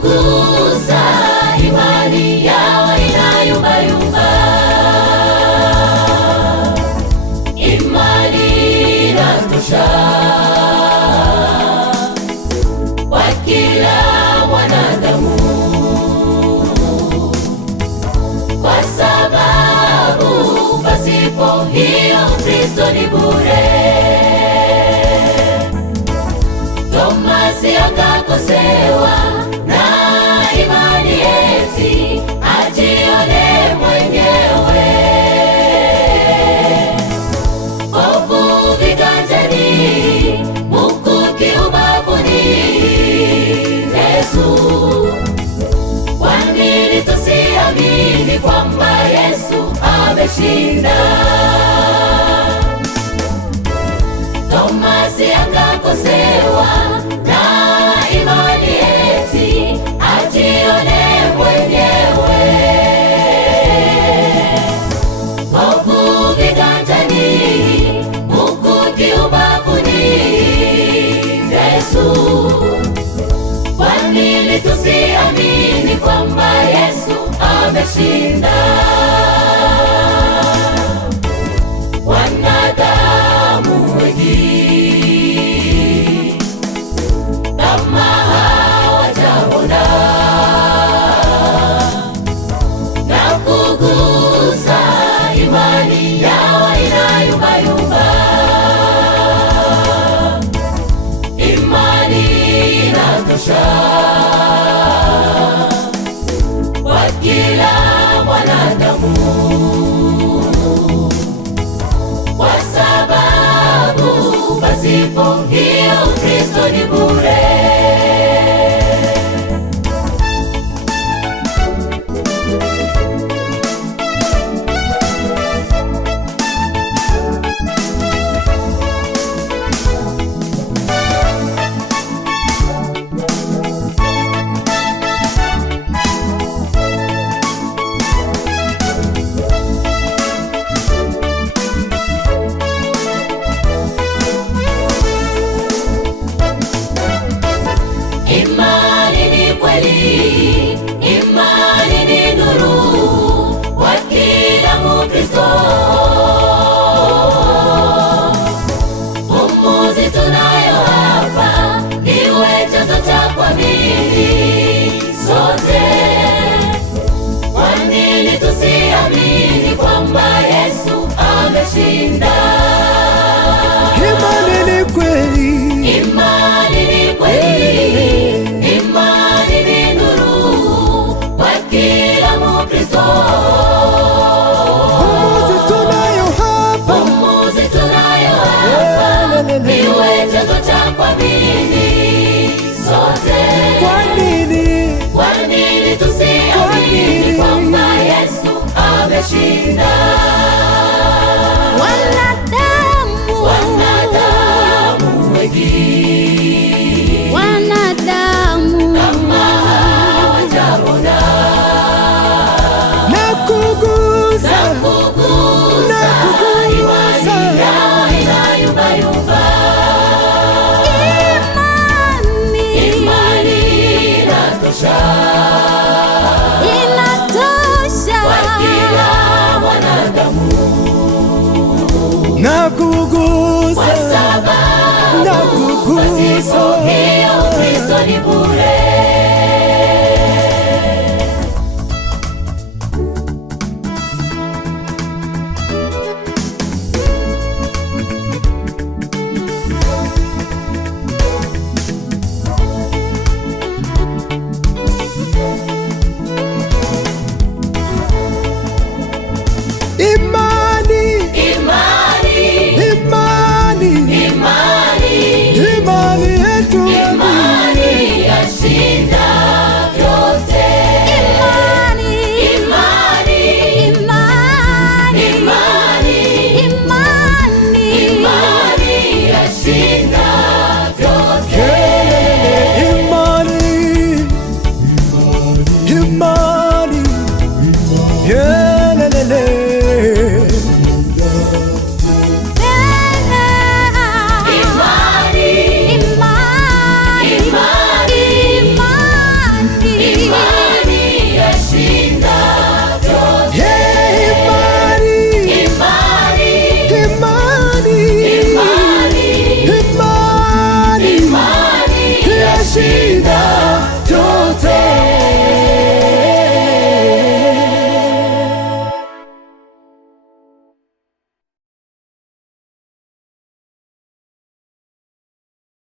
kugusa, imani yao inayumbayumba. Imani inatosha kwa kila mwanadamu, kwa sababu pasipo hiyo Kristo ni bure. Tomasi akakosewa na imani eti ajione mwenyewe. Kovu viganjani, mkuki ubavuni. Yesu, kwa nini tusiamini kwamba Yesu ameshinda? Tomasi akakosewa na imani eti ajione mwenyewe. Kovu viganjani, mkuki ubavuni. Yesu, kwa nini tusiamini kwamba Yesu ameshinda? Wanadamu wengi kama hawajaona na kugusa, imani yao inayumbayumba. Imani inatosha kwa kila mwanadamu, kwa sababu pasipo hiyo Kristo ni bure. Imani ni kweli, imani ni nuru kwa kila Mkristo. Pumzi tunayo hapa iwe chanzo cha kuamini sote. Kwa nini tusiamini kwamba Yesu ameshinda? Imani ni kweli, imani ni kweli, imani ni nuru kwa kila Mkristo. pumzi tunayo hapa, Pumzi tunayo hapa iwe chanzo cha kuamini sote. Kwa nini tusiamini kwamba Yesu ameshinda? Wanadamu wengi kama hawajaona na kugusa, imani yao inayumbayumba. Imani inatosha kwa kila mwanadamu, na kugusa, kwa sababu pasipo hiyo Kristo ni bure. imani, Imani, imani, imani, imani yetu, imani ya kushinda